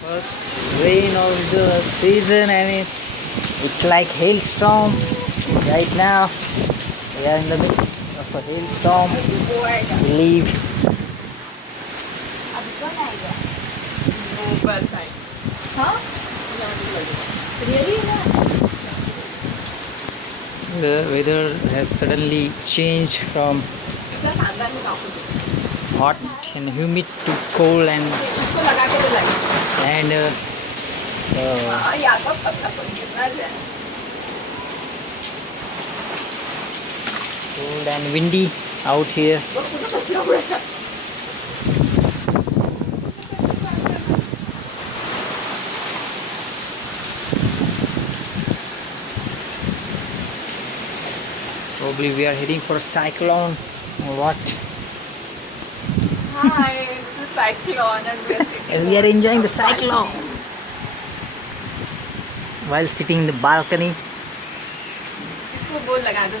First rain of the season, and it's like hailstorm right now. We are in the midst of a hailstorm. We leave. The weather has suddenly changed from hot and humid to cold and cold and windy out here. Probably we are heading for a cyclone or what? Hi, it's a cyclone and We are enjoying the cyclone while sitting in the balcony. इसको बोल लगा दो